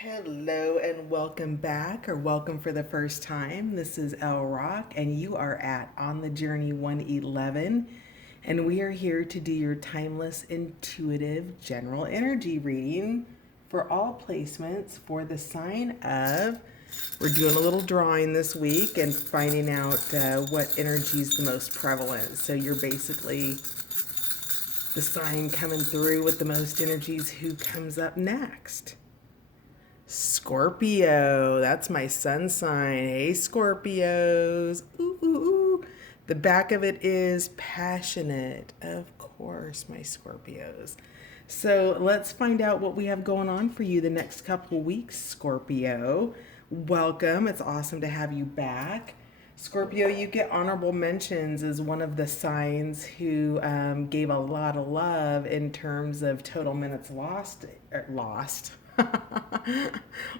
Hello and welcome back, or welcome for the first time. This is El Rock, and you are at On the Journey 111. And we are here to do your timeless, intuitive general energy reading for all placements for the sign of. We're doing a little drawing this week and finding out what energy is the most prevalent. So you're basically the sign coming through with the most energies. Who comes up next? Scorpio, that's my sun sign. Hey, Scorpios. Ooh, ooh, ooh. The back of it is passionate. Of course, my Scorpios. So let's find out what we have going on for you the next couple weeks, Scorpio. Welcome. It's awesome to have you back. Scorpio, you get honorable mentions as one of the signs who gave a lot of love in terms of total minutes lost. Lost.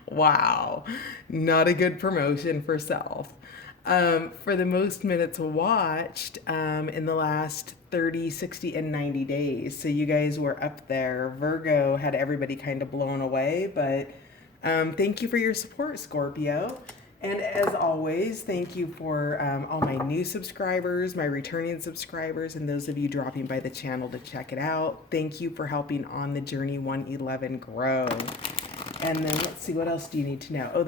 Wow, not a good promotion for self. For the most minutes watched in the last 30, 60, and 90 days. So you guys were up there. Virgo had everybody kind of blown away, but thank you for your support, Scorpio. And as always, thank you for all my new subscribers, my returning subscribers, and those of you dropping by the channel to check it out. Thank you for helping On the Journey 111 grow. And then let's see, what else do you need to know?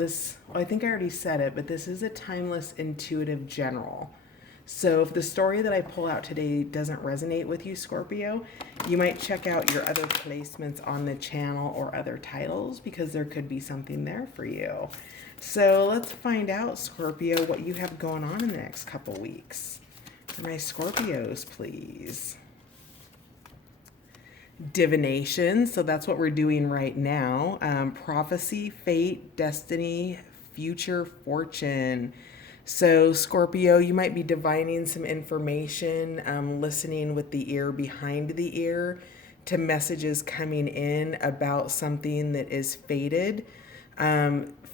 I think I already said it, but this is a timeless, intuitive general. So if the story that I pull out today doesn't resonate with you, Scorpio, you might check out your other placements on the channel or other titles because there could be something there for you. So let's find out, Scorpio, what you have going on in the next couple weeks. For my Scorpios, please. Divination, so that's what we're doing right now. Prophecy, fate, destiny, future fortune. So Scorpio, you might be divining some information, listening with the ear behind the ear to messages coming in about something that is fated.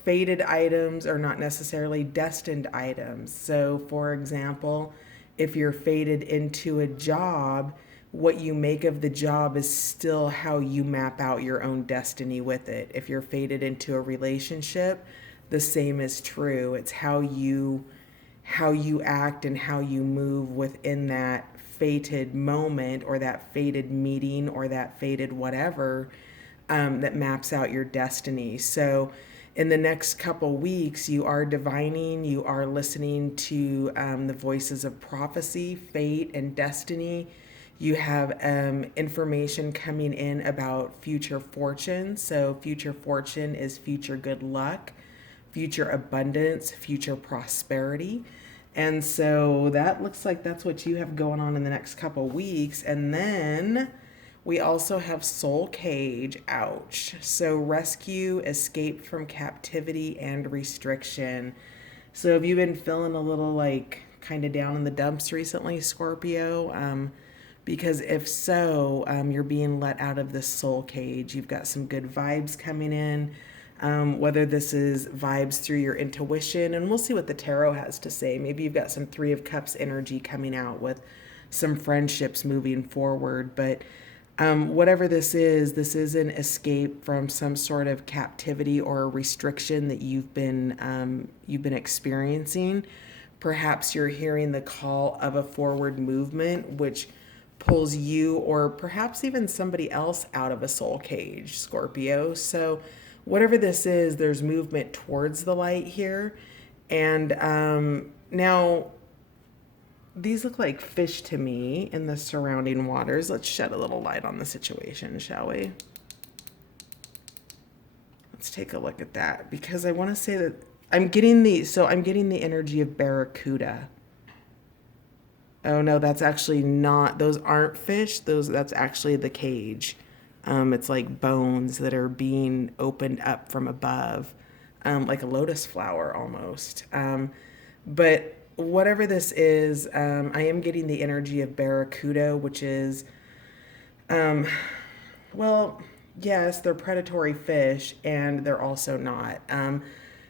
Fated items are not necessarily destined items. So for example, if you're fated into a job, what you make of the job is still how you map out your own destiny with it. If you're fated into a relationship, the same is true. It's how you act and how you move within that fated moment or that fated meeting or that fated whatever that maps out your destiny. So in the next couple weeks, you are divining, you are listening to the voices of prophecy, fate, and destiny. You have information coming in about future fortune. So future fortune is future good luck, future abundance, future prosperity. And so that looks like that's what you have going on in the next couple weeks. And then we also have soul cage. Ouch. So rescue, escape from captivity, and restriction. So have you been feeling a little like kind of down in the dumps recently, Scorpio? Because if so, you're being let out of this soul cage. You've got some good vibes coming in, whether this is vibes through your intuition, and we'll see what the tarot has to say. Maybe you've got some Three of Cups energy coming out with some friendships moving forward. But whatever this is an escape from some sort of captivity or a restriction that you've been experiencing. Perhaps you're hearing the call of a forward movement, which pulls you or perhaps even somebody else out of a soul cage, Scorpio. So whatever this is, there's movement towards the light here. And now these look like fish to me in the surrounding waters. Let's shed a little light on the situation, shall we? Let's take a look at that because I want to say that I'm getting the energy of barracuda. Oh no, that's actually not, those aren't fish. That's actually the cage. It's like bones that are being opened up from above, like a lotus flower almost. But whatever this is, I am getting the energy of barracuda, which is, well, yes, they're predatory fish, and they're also not.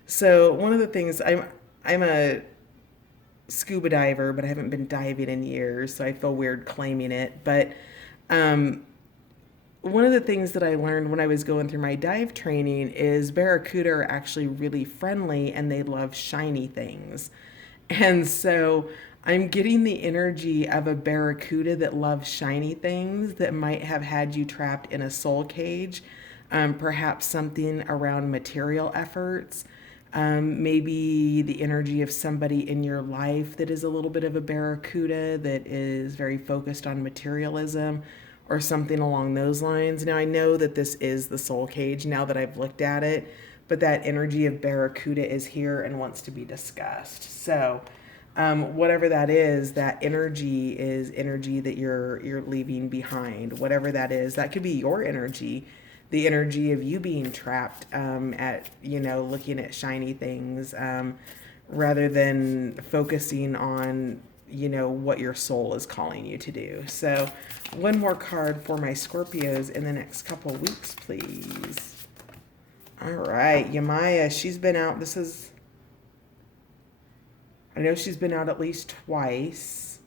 So one of the things I'm a scuba diver, but I haven't been diving in years, so I feel weird claiming it. But one of the things that I learned when I was going through my dive training is barracuda are actually really friendly and they love shiny things. And so I'm getting the energy of a barracuda that loves shiny things that might have had you trapped in a soul cage, perhaps something around material efforts. Maybe the energy of somebody in your life that is a little bit of a barracuda that is very focused on materialism or something along those lines. Now, I know that this is the soul cage now that I've looked at it, but that energy of barracuda is here and wants to be discussed. So, whatever that is, that energy is energy that you're leaving behind. Whatever that is, that could be your energy, the energy of you being trapped at looking at shiny things rather than focusing on what your soul is calling you to do. So, one more card for my Scorpios in the next couple weeks, please. All right, Yamaya, she's been out. I know she's been out at least twice.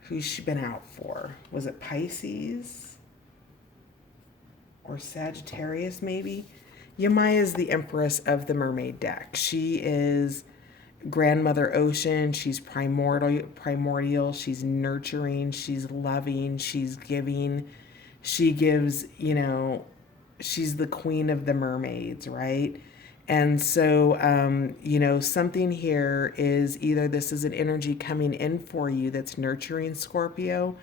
Who's she been out for? Was it Pisces? Or Sagittarius, maybe? Yamaya is the Empress of the Mermaid deck. She is Grandmother Ocean. She's primordial. She's nurturing. She's loving. She's giving. She gives, she's the queen of the mermaids, right? And so, something here is either this is an energy coming in for you that's nurturing Scorpio,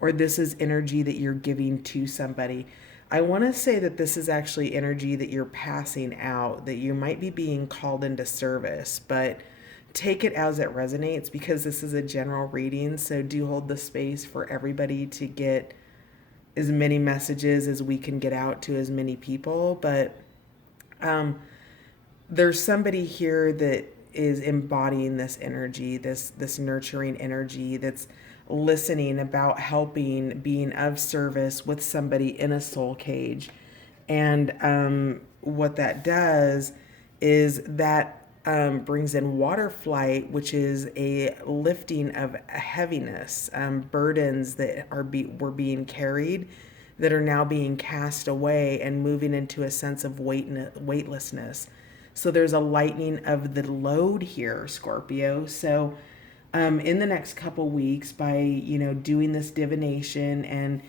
or this is energy that you're giving to somebody. I want to say that this is actually energy that you're passing out, that you might be being called into service, but take it as it resonates because this is a general reading. So do hold the space for everybody to get as many messages as we can get out to as many people. But there's somebody here that is embodying this energy, this nurturing energy that's listening, about helping, being of service with somebody in a soul cage. And what that does is that brings in water flight, which is a lifting of a heaviness, burdens that were being carried that are now being cast away and moving into a sense of weightlessness. So there's a lightening of the load here, Scorpio. So in the next couple weeks, by doing this divination and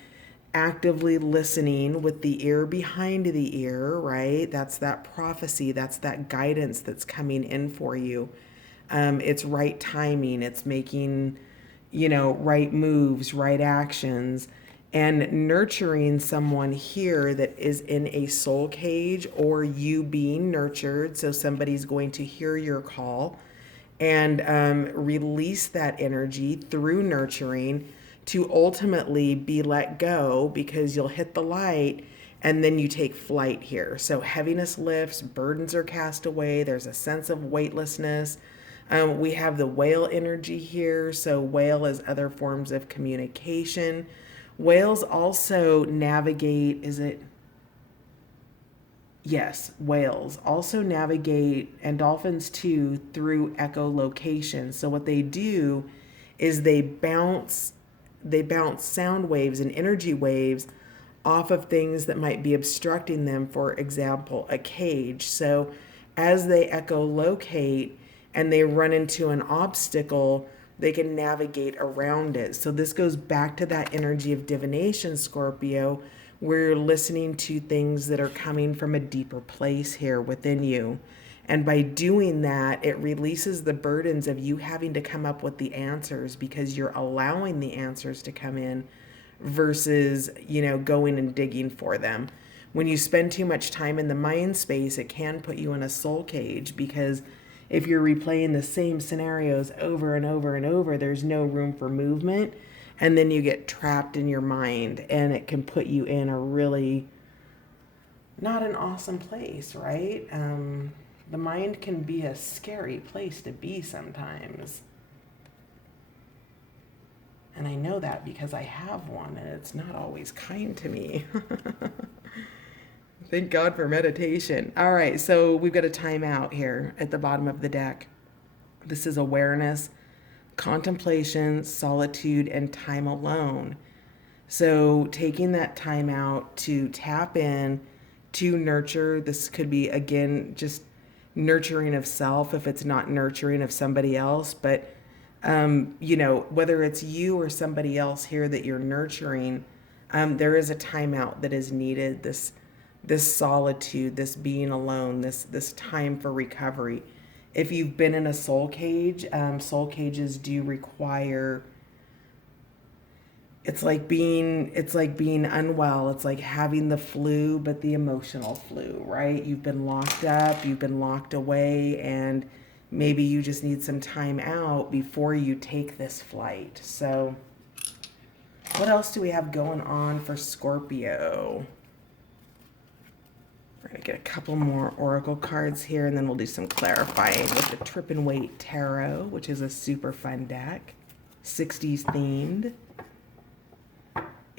actively listening with the ear behind the ear, right? That's that prophecy. That's that guidance that's coming in for you. It's right timing. It's making, right moves, right actions, and nurturing someone here that is in a soul cage, or you being nurtured. So somebody's going to hear your call and release that energy through nurturing to ultimately be let go, because you'll hit the light and then you take flight here. So heaviness lifts, burdens are cast away. There's a sense of weightlessness. We have the whale energy here. So whale is other forms of communication. Whales also navigate, Yes, whales also navigate, and dolphins too, through echolocation. So what they do is they bounce sound waves and energy waves off of things that might be obstructing them, for example, a cage. So as they echolocate and they run into an obstacle, they can navigate around it. So this goes back to that energy of divination, Scorpio, where you're listening to things that are coming from a deeper place here within you. And by doing that, it releases the burdens of you having to come up with the answers, because you're allowing the answers to come in versus, going and digging for them. When you spend too much time in the mind space, it can put you in a soul cage, because if you're replaying the same scenarios over and over and over, there's no room for movement. And then you get trapped in your mind, and it can put you in a really not an awesome place, right? The mind can be a scary place to be sometimes. And I know that because I have one, and it's not always kind to me. Thank God for meditation. All right, so we've got a timeout here at the bottom of the deck. This is awareness, contemplation, solitude, and time alone. So taking that time out to tap in to nurture, this could be again just nurturing of self if it's not nurturing of somebody else, but whether it's you or somebody else here that you're nurturing, there is a timeout that is needed. This solitude, this being alone, this time for recovery. If you've been in a soul cages do require. It's like being unwell. It's like having the flu, but the emotional flu, right? You've been locked up, you've been locked away, and maybe you just need some time out before you take this flight. So, what else do we have going on for Scorpio? We're going to get a couple more oracle cards here, and then we'll do some clarifying with the Trip and Wait Tarot, which is a super fun deck, 60s themed.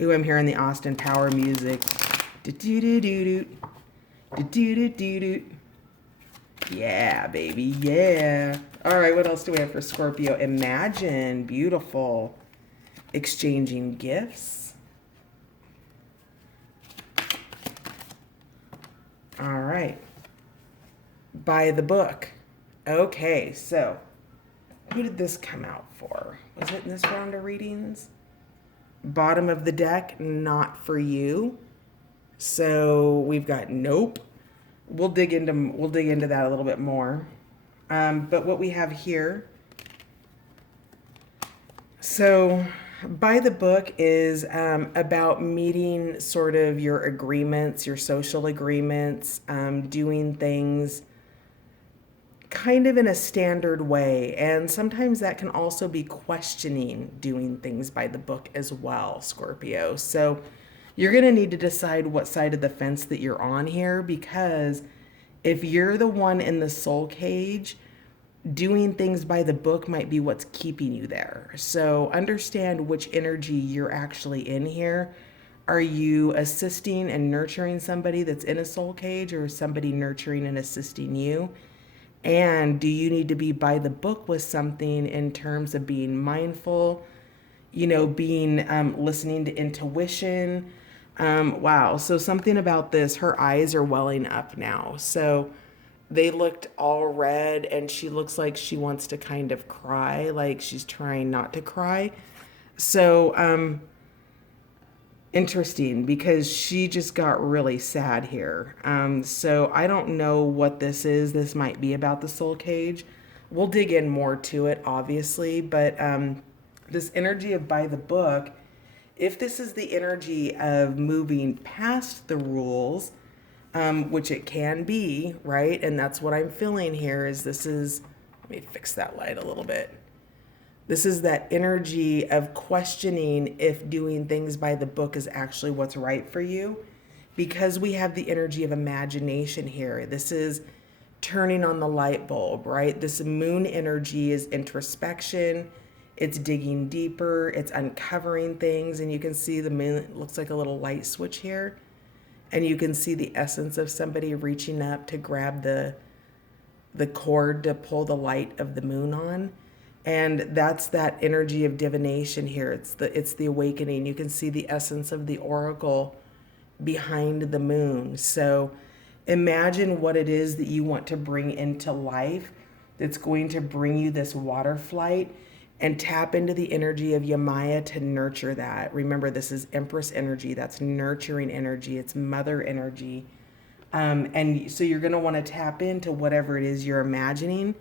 Ooh, I'm hearing the Austin Power music. Do-do-do-do-do. Do-do-do-do-do. Yeah, baby, yeah. All right, what else do we have for Scorpio? Imagine, beautiful. Exchanging gifts. All right. By the book. Okay, so who did this come out for? Was it in this round of readings? Bottom of the deck, not for you. So we've got nope. We'll dig into that a little bit more. But what we have here, so by the book is about meeting sort of your agreements, your social agreements, doing things kind of in a standard way. And sometimes that can also be questioning doing things by the book as well, Scorpio. So you're going to need to decide what side of the fence that you're on here, because if you're the one in the soul cage, doing things by the book might be what's keeping you there. So understand which energy you're actually in here. Are you assisting and nurturing somebody that's in a soul cage, or somebody nurturing and assisting you? And do you need to be by the book with something in terms of being mindful, being listening to intuition? Wow. So something about this, her eyes are welling up now. So they looked all red, and she looks like she wants to kind of cry, like she's trying not to cry. So interesting, because she just got really sad here. So I don't know what this is. This might be about the soul cage. We'll dig in more to it, obviously, but this energy of by the book, if this is the energy of moving past the rules, which it can be, right? And that's what I'm feeling here is let me fix that light a little bit. This is that energy of questioning if doing things by the book is actually what's right for you, because we have the energy of imagination here. This is turning on the light bulb, right? This moon energy is introspection. It's digging deeper. It's uncovering things. And you can see the moon looks like a little light switch here. And you can see the essence of somebody reaching up to grab the cord to pull the light of the moon on. And that's that energy of divination here. It's the awakening. You can see the essence of the oracle behind the moon. So imagine what it is that you want to bring into life that's going to bring you this water flight, and tap into the energy of Yamaya to nurture that. Remember, this is Empress energy. That's nurturing energy. It's mother energy. And so you're going to want to tap into whatever it is you're imagining,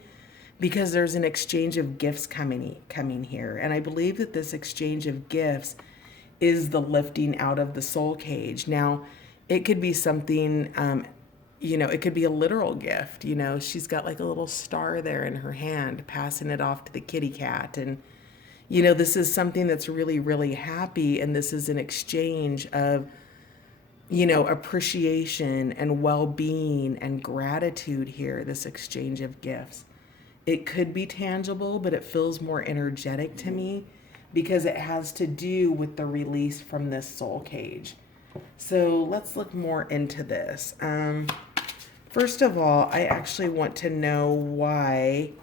because there's an exchange of gifts coming here. And I believe that this exchange of gifts is the lifting out of the soul cage. Now, it could be something, it could be a literal gift. She's got like a little star there in her hand, passing it off to the kitty cat. And, this is something that's really, really happy. And this is an exchange of, appreciation and well-being and gratitude here, this exchange of gifts. It could be tangible, but it feels more energetic to me because it has to do with the release from this soul cage. So let's look more into this. First of all, I actually want to know why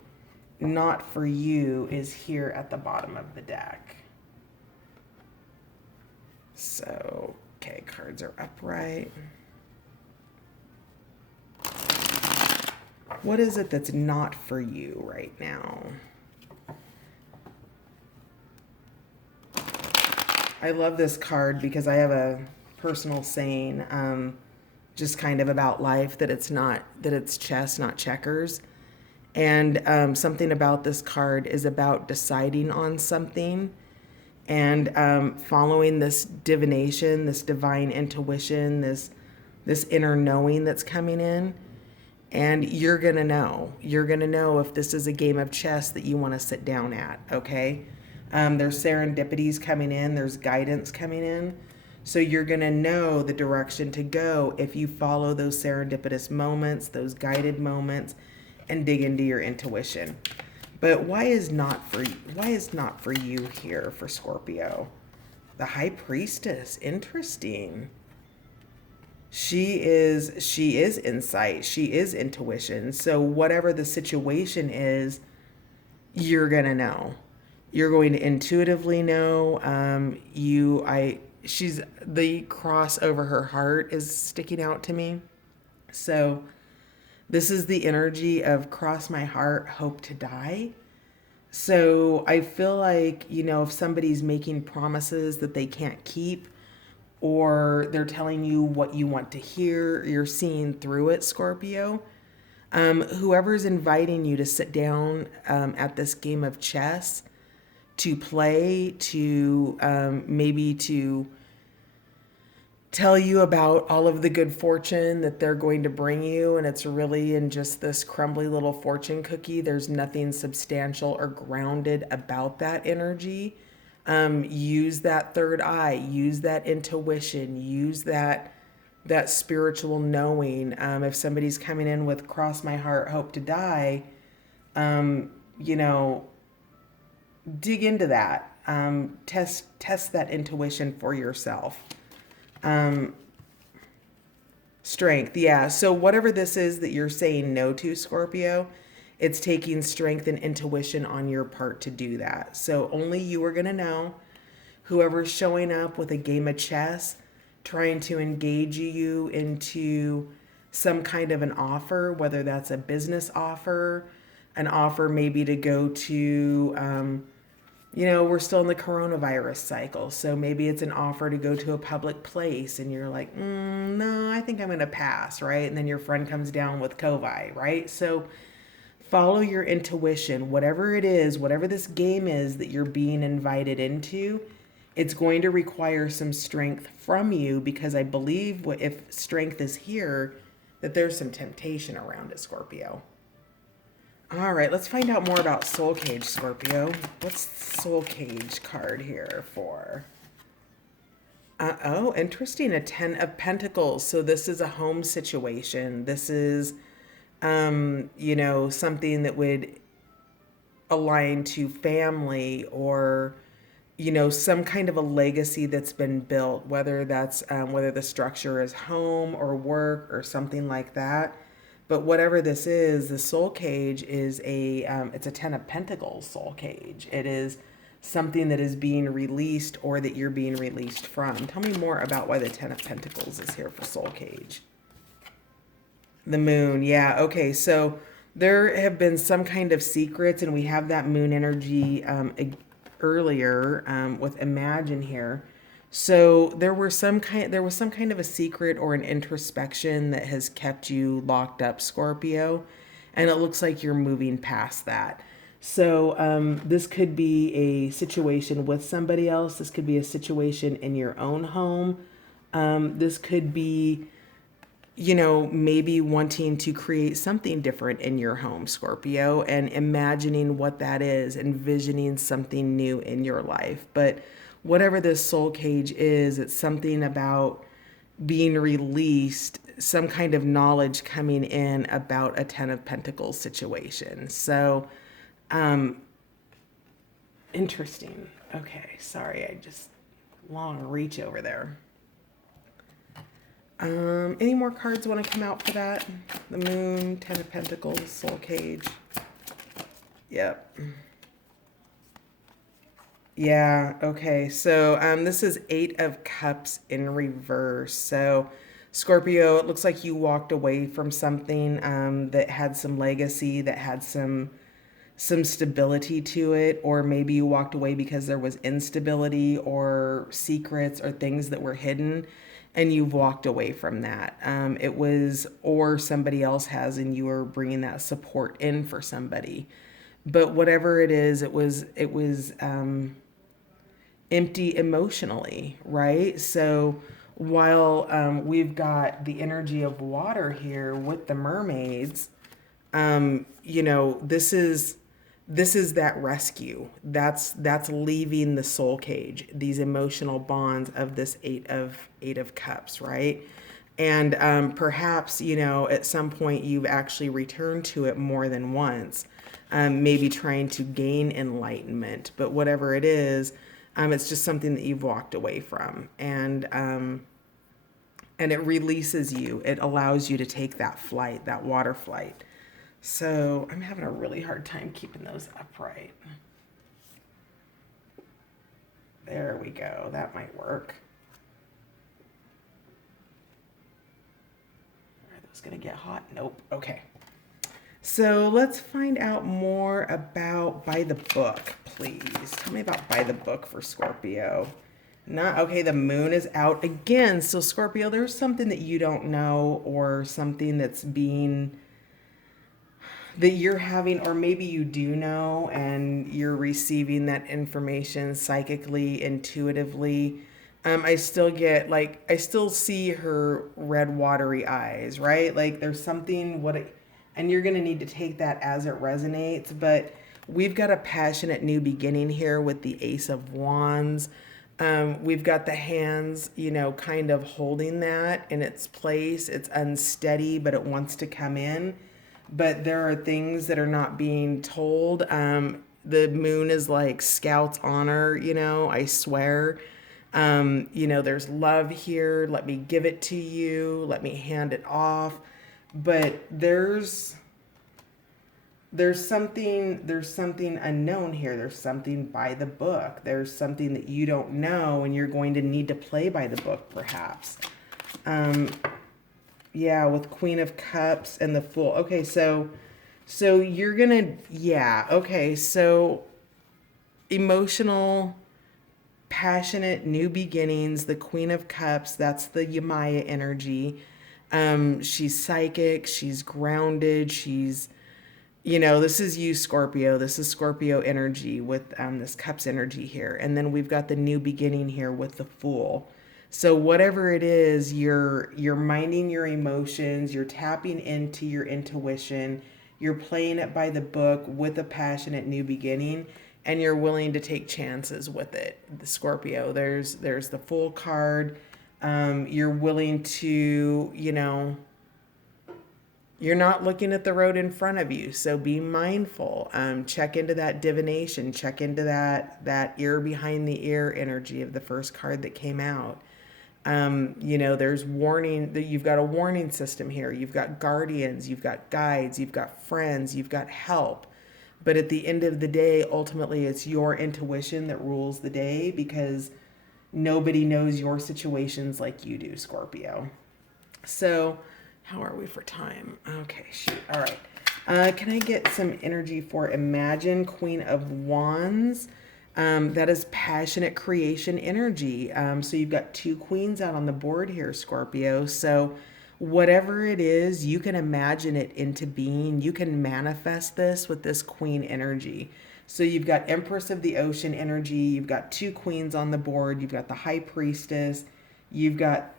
Not For You is here at the bottom of the deck. So, okay, cards are upright. What is it that's not for you right now? I love this card because I have a personal saying, just kind of about life, that it's chess, not checkers. And something about this card is about deciding on something and following this divination, this divine intuition, this inner knowing that's coming in. And you're going to know. You're going to know if this is a game of chess that you want to sit down at, okay? There's serendipities coming in. There's guidance coming in. So you're going to know the direction to go if you follow those serendipitous moments, those guided moments, and dig into your intuition. But why is not for you here for Scorpio? The High Priestess. Interesting. She is insight. She is intuition. So whatever the situation is, you're going to know. You're going to intuitively know. She's, the cross over her heart is sticking out to me. So this is the energy of cross my heart, hope to die. So I feel like, if somebody's making promises that they can't keep, or they're telling you what you want to hear, you're seeing through it, Scorpio. Whoever's inviting you to sit down at this game of chess, to play, to maybe to tell you about all of the good fortune that they're going to bring you, and it's really in just this crumbly little fortune cookie. There's nothing substantial or grounded about that energy. Use that third eye, use that intuition, use that spiritual knowing. If somebody's coming in with cross my heart, hope to die, dig into that. Test that intuition for yourself. Strength, yeah. So whatever this is that you're saying no to, Scorpio, it's taking strength and intuition on your part to do that. So only you are going to know. Whoever's showing up with a game of chess, trying to engage you into some kind of an offer, whether that's a business offer, an offer maybe to go to, we're still in the coronavirus cycle. So maybe it's an offer to go to a public place and you're like, no, I think I'm going to pass, right? And then your friend comes down with COVID, right? So follow your intuition, whatever it is, whatever this game is that you're being invited into. It's going to require some strength from you, because I believe if strength is here, that there's some temptation around it, Scorpio. All right, let's find out more about Soul Cage, Scorpio. What's the Soul Cage card here for? Oh, interesting. A 10 of Pentacles. So this is a home situation. This is, something that would align to family, or, some kind of a legacy that's been built, whether that's, whether the structure is home or work or something like that. But whatever this is, the Soul Cage is it's a 10 of Pentacles Soul Cage. It is something that is being released, or that you're being released from. Tell me more about why the 10 of Pentacles is here for Soul Cage. The Moon, yeah, okay, so there have been some kind of secrets, and we have that moon energy earlier with Imagine here. So there was some kind of a secret or an introspection that has kept you locked up, Scorpio, and it looks like you're moving past that. So this could be a situation with somebody else. This could be a situation in your own home. This could be, maybe wanting to create something different in your home, Scorpio, and imagining what that is, envisioning something new in your life. But whatever this Soul Cage is, it's something about being released, some kind of knowledge coming in about a 10 of Pentacles situation. So, interesting. Okay, sorry, I just long reach over there. Any more cards want to come out for that? The Moon, 10 of Pentacles, Soul Cage. Yep. Yeah, okay. So this is Eight of Cups in reverse. So Scorpio, it looks like you walked away from something that had some legacy, that had some stability to it, or maybe you walked away because there was instability or secrets or things that were hidden, and you've walked away from that. It was, or somebody else has, and you are bringing that support in for somebody. But whatever it is, it was empty emotionally, right? So while we've got the energy of water here with the mermaids, this is that rescue. That's leaving the soul cage, these emotional bonds of this eight of cups, right? And perhaps at some point you've actually returned to it more than once, maybe trying to gain enlightenment. But whatever it is, it's just something that you've walked away from, and it releases you. It allows you to take that flight, that water flight. So I'm having a really hard time keeping those upright. There we go. That might work. Are those going to get hot? Nope. Okay. So let's find out more about By the Book, please. Tell me about By the Book for Scorpio. Not okay. The moon is out again. So Scorpio, there's something that you don't know, or something that you're having, or maybe you do know and you're receiving that information psychically, intuitively. I still get, like, I still see her red watery eyes, right? Like there's something, and you're going to need to take that as it resonates. But we've got a passionate new beginning here with the Ace of Wands. We've got the hands, kind of holding that in its place. It's unsteady, but it wants to come in. But there are things that are not being told. The moon is like Scout's honor, I swear. There's love here. Let me give it to you. Let me hand it off. But there's something unknown here. There's something by the book. There's something that you don't know, and you're going to need to play by the book, perhaps. Yeah, with Queen of Cups and the Fool. Okay, so you're gonna, yeah, okay, so emotional, passionate, new beginnings, the Queen of Cups, that's the Yamaya energy. She's psychic, she's grounded, this is you, Scorpio. This is Scorpio energy with this Cups energy here. And then we've got the new beginning here with the Fool. So whatever it is, you're minding your emotions, you're tapping into your intuition, you're playing it by the book with a passionate new beginning, and you're willing to take chances with it. The Scorpio, there's the Fool card. You're willing to, you're not looking at the road in front of you, so be mindful. Check into that divination, check into that ear behind the ear energy of the first card that came out. There's warning, that you've got a warning system here. You've got guardians, you've got guides, you've got friends, you've got help. But at the end of the day, ultimately, it's your intuition that rules the day, because nobody knows your situations like you do, Scorpio. So, how are we for time? Okay, shoot. All right. Can I get some energy for Imagine, Queen of Wands? That is passionate creation energy. So you've got two queens out on the board here, Scorpio. So whatever it is, you can imagine it into being. You can manifest this with this queen energy. So you've got Empress of the Ocean energy. You've got two queens on the board. You've got the High Priestess. You've got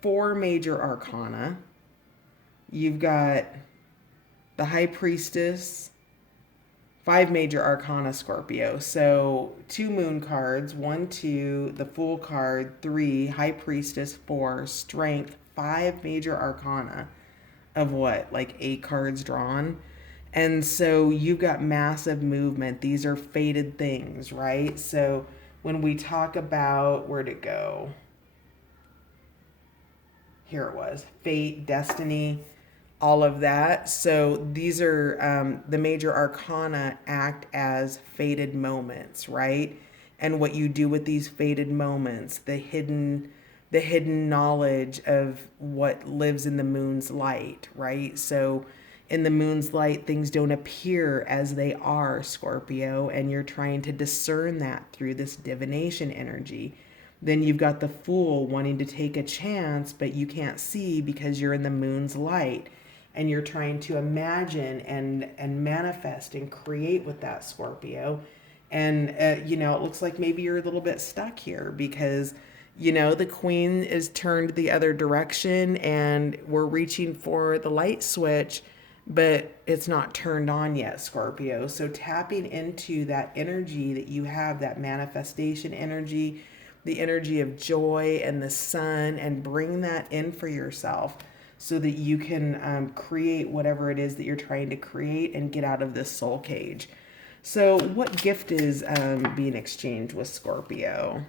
four major arcana. You've got the High Priestess, five major arcana, Scorpio. So two moon cards, 1, 2, the Fool card, 3, High Priestess, 4, Strength, 5 major arcana of what? Like 8 cards drawn. And so you've got massive movement. These are fated things, right? So when we talk about, where'd it go? Here it was. Fate, destiny, all of that. So these are the major arcana act as fated moments, right? and what you do with these faded moments, the hidden knowledge of what lives in the moon's light, right? So in the moon's light, things don't appear as they are, Scorpio, and you're trying to discern that through this divination energy. Then you've got the Fool wanting to take a chance, but you can't see because you're in the moon's light, and you're trying to imagine and manifest and create with that, Scorpio. And it looks like maybe you're a little bit stuck here because the queen is turned the other direction and we're reaching for the light switch, but it's not turned on yet, Scorpio. So tapping into that energy that you have, that manifestation energy, the energy of joy and the sun, and bring that in for yourself so that you can create whatever it is that you're trying to create and get out of this soul cage. So what gift is being exchanged with Scorpio?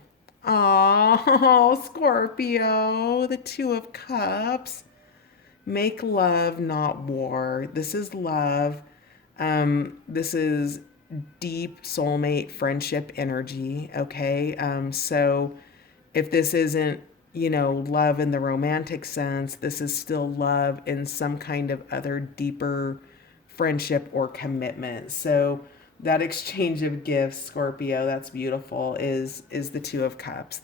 Oh, Scorpio, the Two of Cups. Make love, not war. This is love. This is deep soulmate friendship energy. Okay. So if this isn't, love in the romantic sense, this is still love in some kind of other deeper friendship or commitment. So that exchange of gifts, Scorpio, that's beautiful, is the Two of Cups.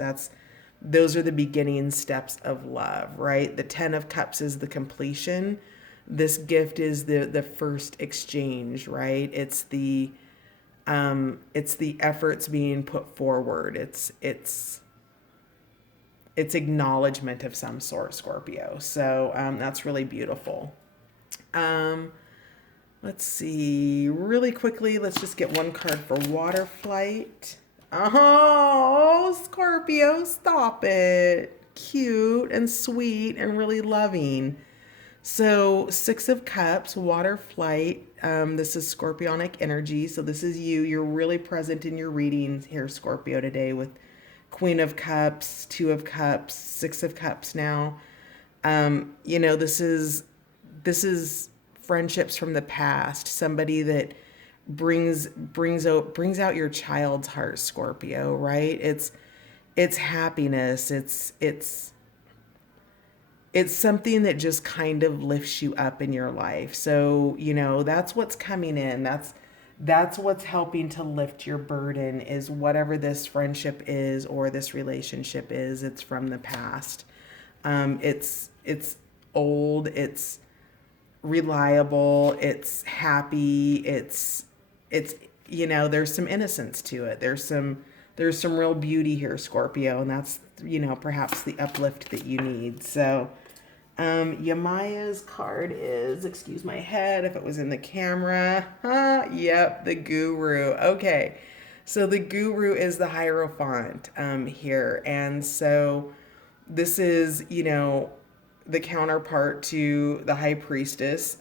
Those are the beginning steps of love, right? The Ten of Cups is the completion. This gift is the first exchange, right? It's the efforts being put forward. It's acknowledgement of some sort, Scorpio. So that's really beautiful. Let's see, really quickly, let's just get one card for water flight. Oh, Scorpio, stop it. Cute and sweet and really loving. So Six of Cups, water flight. This is Scorpionic energy. So this is you. You're really present in your readings here, Scorpio, today with Queen of Cups, Two of Cups, Six of Cups now. This is friendships from the past, somebody that brings out your child's heart, Scorpio, right? It's happiness. It's something that just kind of lifts you up in your life. So, that's what's coming in. That's what's helping to lift your burden, is whatever this friendship is or this relationship is. It's from the past. It's old. It's reliable. It's happy. It's there's some innocence to it. There's some real beauty here, Scorpio, and that's perhaps the uplift that you need. So Yamaya's card is, excuse my head if it was in the camera. Yep, the Guru. Okay. So the Guru is the Hierophant here. And so this is, the counterpart to the High Priestess.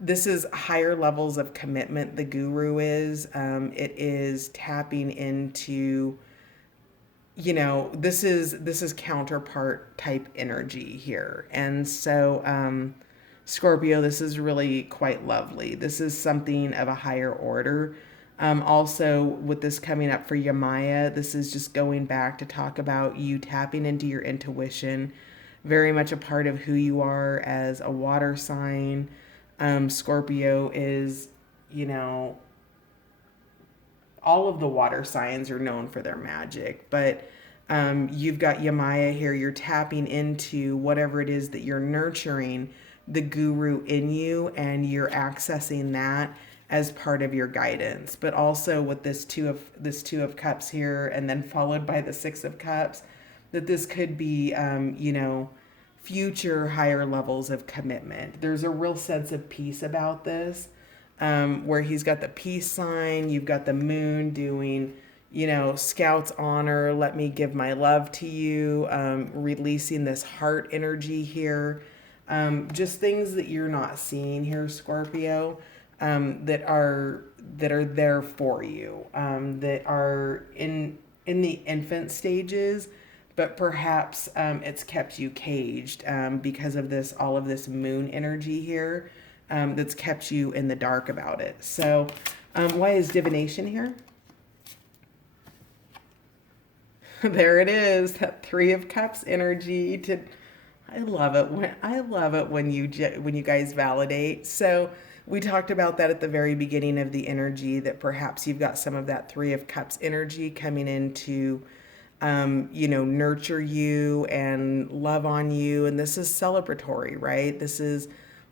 This is higher levels of commitment. The Guru is. It is tapping into, this is counterpart type energy here. And so, Scorpio, this is really quite lovely. This is something of a higher order. Also, with this coming up for Yamaya, this is just going back to talk about you tapping into your intuition, very much a part of who you are as a water sign. Scorpio is, all of the water signs are known for their magic, but you've got Yamaya here. You're tapping into whatever it is that you're nurturing, the Guru in you, and you're accessing that as part of your guidance. But also with this two of Cups here, and then followed by the Six of Cups, that this could be, future higher levels of commitment. There's a real sense of peace about this, where he's got the peace sign, you've got the moon doing, Scout's honor, let me give my love to you, releasing this heart energy here. Just things that you're not seeing here, Scorpio, that are there for you, that are in the infant stages, but perhaps it's kept you caged because of all of this moon energy here, that's kept you in the dark about it. So why is divination here? There it is, that Three of Cups energy. I love it when you guys validate. So we talked about that at the very beginning of the energy, that perhaps you've got some of that Three of Cups energy coming in to nurture you and love on you. And this is celebratory, right?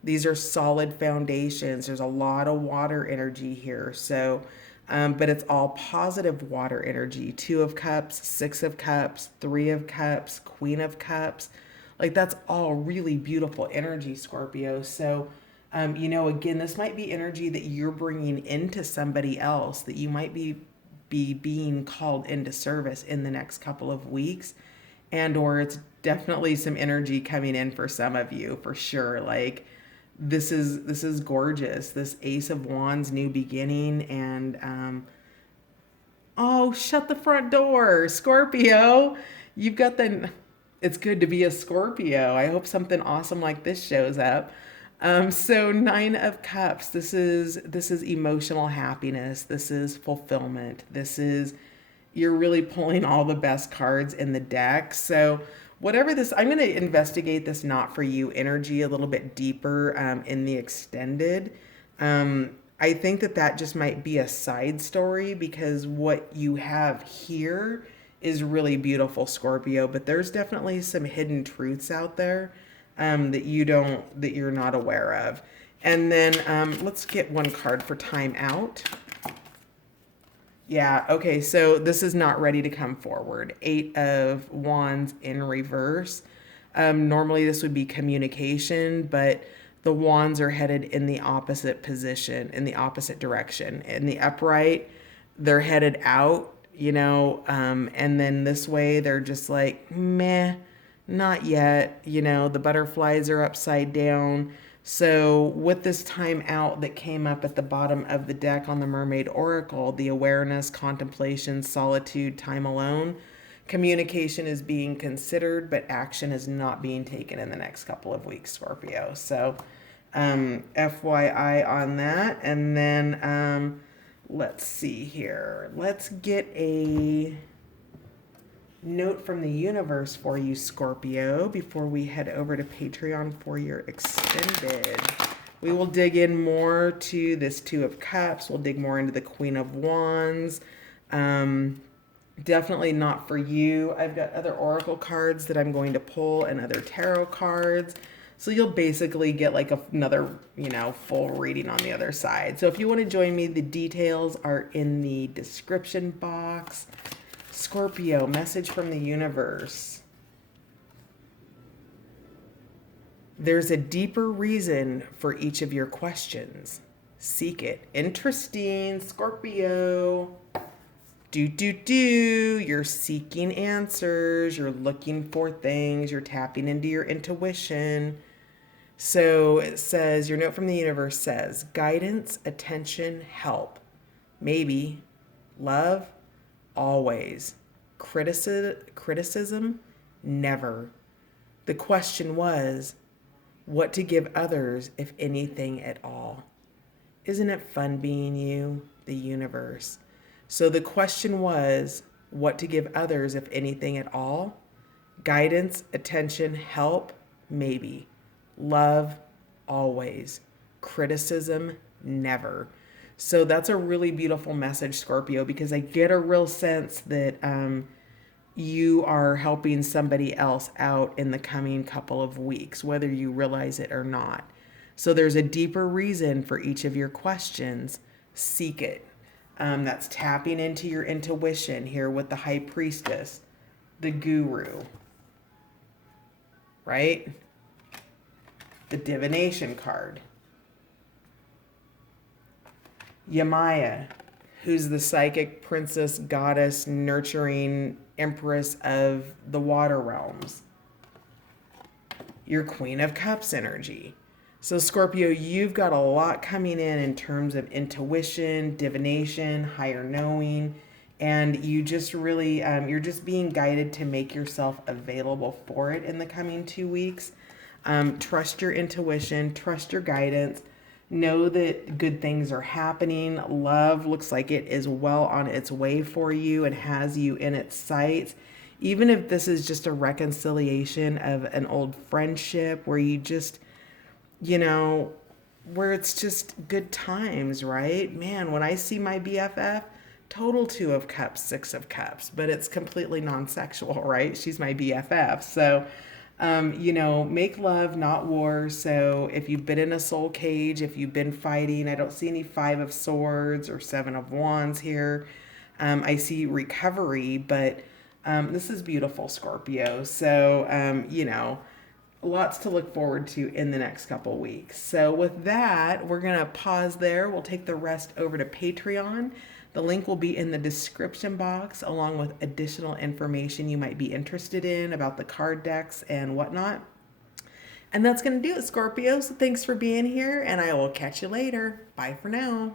These are solid foundations. There's a lot of water energy here. So, but it's all positive water energy. Two of Cups, Six of Cups, Three of Cups, Queen of Cups. Like that's all really beautiful energy, Scorpio. So, again, this might be energy that you're bringing into somebody else, that you might be being called into service in the next couple of weeks, and or it's definitely some energy coming in for some of you for sure. Like this is gorgeous. This Ace of Wands, new beginning, and oh, shut the front door, Scorpio. You've got the. It's good to be a Scorpio. I hope something awesome like this shows up. So Nine of Cups. This is emotional happiness. This is fulfillment. This is you're really pulling all the best cards in the deck. So whatever this, I'm going to investigate this not for you energy a little bit deeper in the extended. I think that just might be a side story, because what you have here is really beautiful, Scorpio, but there's definitely some hidden truths out there that you're not aware of. And then let's get one card for time out. Yeah, okay, so this is not ready to come forward. Eight of Wands in reverse. Normally this would be communication, but the wands are headed in the opposite position, in the opposite direction. In the upright, they're headed out, and then this way they're just like, meh, not yet. The butterflies are upside down. So with this time out that came up at the bottom of the deck on the Mermaid Oracle, the awareness, contemplation, solitude, time alone, communication is being considered, but action is not being taken in the next couple of weeks, Scorpio. So FYI on that. And then let's see here. Let's get a note from the universe for you, Scorpio, before we head over to Patreon for your extended. We will dig in more to this Two of Cups. We'll dig more into the Queen of Wands. Definitely not for you. I've got other oracle cards that I'm going to pull and other tarot cards. So you'll basically get like another, full reading on the other side. So if you want to join me, the details are in the description box. Scorpio, message from the universe. There's a deeper reason for each of your questions. Seek it. Interesting, Scorpio. You're seeking answers. You're looking for things. You're tapping into your intuition. So it says, your note from the universe says, guidance, attention, help. Maybe. Love, always. Criticism, never. The question was, what to give others, if anything at all. Isn't it fun being you, the universe? So the question was, what to give others, if anything at all. Guidance, attention, help, maybe. Love, always. Criticism, never. So that's a really beautiful message, Scorpio, because I get a real sense that you are helping somebody else out in the coming couple of weeks, whether you realize it or not. So there's a deeper reason for each of your questions. Seek it. That's tapping into your intuition here with the High Priestess, the Guru, right? The Divination card. Yamaya, who's the psychic princess, goddess, nurturing empress of the water realms. Your Queen of Cups energy. So Scorpio, you've got a lot coming in terms of intuition, divination, higher knowing, and you just really, you're just being guided to make yourself available for it in the coming 2 weeks. Trust your intuition, trust your guidance. Know that good things are happening. Love looks like it is well on its way for you and has you in its sights. Even if this is just a reconciliation of an old friendship where you just, you know, where it's just good times, right? Man, when I see my BFF, total Two of Cups, Six of Cups, but it's completely non sexual, right? She's my BFF. So, make love, not war. So if you've been in a soul cage, if you've been fighting, I don't see any Five of Swords or Seven of Wands here. I see recovery, but this is beautiful, Scorpio. So, lots to look forward to in the next couple weeks. So, with that, we're going to pause there. We'll take the rest over to Patreon. The link will be in the description box, along with additional information you might be interested in about the card decks and whatnot. And that's going to do it, Scorpio. So, thanks for being here, and I will catch you later. Bye for now.